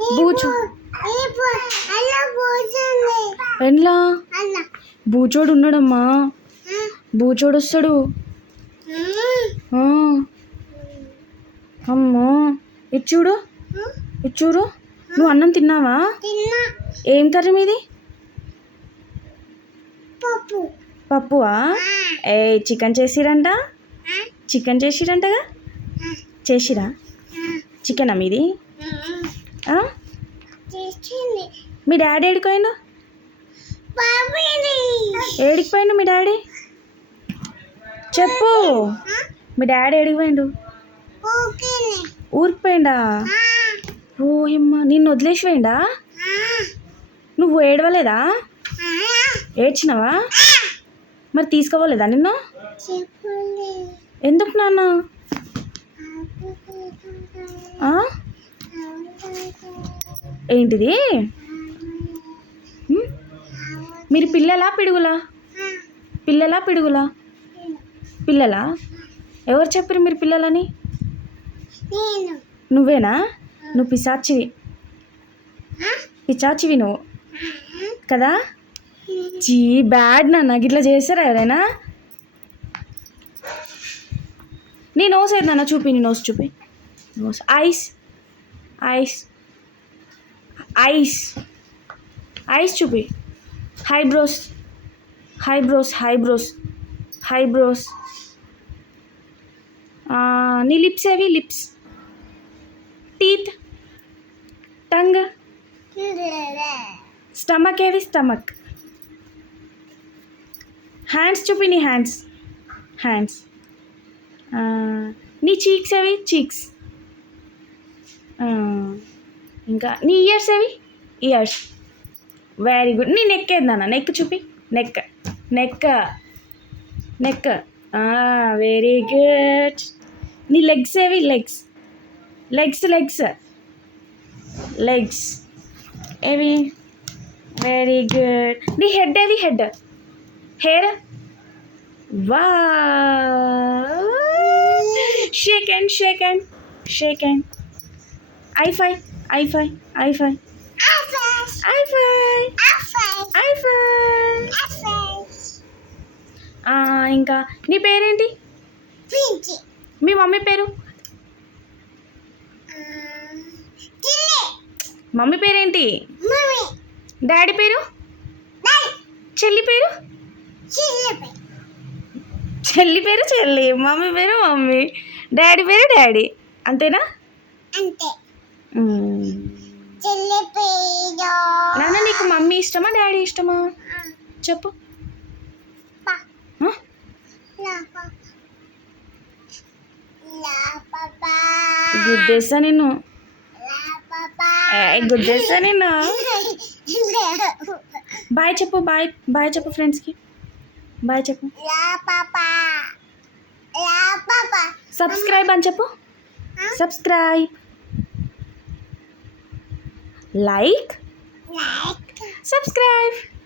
బూచు అలా ఎండ్లా బూచోడు ఉన్నాడమ్మా. బూచోడు వస్తాడు ఆ. అమ్మో. ఇచ్చుడు ఇచ్చుడు నువ్వు అన్నం తిన్నావా? ఏం కర్రీ మీది? పప్పు పప్పువా? ఏ చికెన్ చేసిరంట? చికెన్ చేసిరంటగా? చేసిరా? చికెనా మీది? మీ డాడీ ఏడిపోయిండు బాబీని. ఏడికి పోయిండు మీ డాడీ? చెప్పు. మీ డాడీ ఏడికి పోయిండు? ఓకేనే ఊరికి పోయిండా? ఓ అమ్మ నిన్ను వదిలేసి పోయిండా? నువ్వు ఏడవలేదా? ఏడ్చినావా? మరి తీసుకోవలేదా నిన్ను? ఎందుకు నాన్న? ఆ? ఏంటిది? మీరు పిల్లలా పిడుగులా? పిల్లలా పిడుగులా? పిల్లలా? ఎవరు చెప్పారు మీరు పిల్లలని? నువ్వేనా? నువ్వు పిశాచివి. పిశాచివి నువ్వు. కదా? చీ బ్యాడ్ నాన్న. గిట్లా చేస్తారా ఎవరైనా? నీ నోస్ నాన్న? చూపి నీ నోస్ చూపి. Nose. Eyes. Eyes. Eyes eyes చూపి హైబ్రోస్ హైబ్రోస్ హైబ్రోస్ హైబ్రోస్ నీ లిప్స్ ఏవి లిప్స్ టీత్ టంగ్ స్టమక్ ఏవి స్టమక్ హ్యాండ్స్ చూపి నీ హ్యాండ్స్ హ్యాండ్స్ నీ చీక్స్ ఏవి చీక్స్ ఇంకా నీ ఇయర్స్ ఏవి? ఇయర్స్ వెరీ గుడ్ నీ నెక్ ఏందన్న నాన్న నెక్ చూపి. Neck neck neck very good నీ లెగ్స్ ఏవి? లెగ్స్ లెగ్స్ లెగ్స్ లెగ్స్ ఏవి? వెరీ గుడ్ నీ హెడ్ ఏది హెడ్ హెయిర్ వా shake and shake and shake and high five high five high five high five high five ఇంకా నీ పేరేంటి? మీ మమ్మీ పేరు? మమ్మీ పేరేంటి? డాడీ పేరు? చెల్లి పేరు? చెల్లి పేరు చెల్లి మమ్మీ పేరు మమ్మీ. డాడీ పేరు డాడీ అంతేనా? అంతే. నాన్న నీకు మమ్మీ ఇష్టమా డాడీ ఇష్టమా? చెప్పు. గుద్దేస్తా నిన్ను. లా పాపా. ఏ గుద్దేస్తా నిన్ను. బాయ్ చెప్పు బాయ్ బాయ్ చెప్పు ఫ్రెండ్స్కి బాయ్ చెప్పు. లా పాపా. లా పాపా. సబ్స్క్రైబ్ అని చెప్పు. Subscribe like, like. subscribe.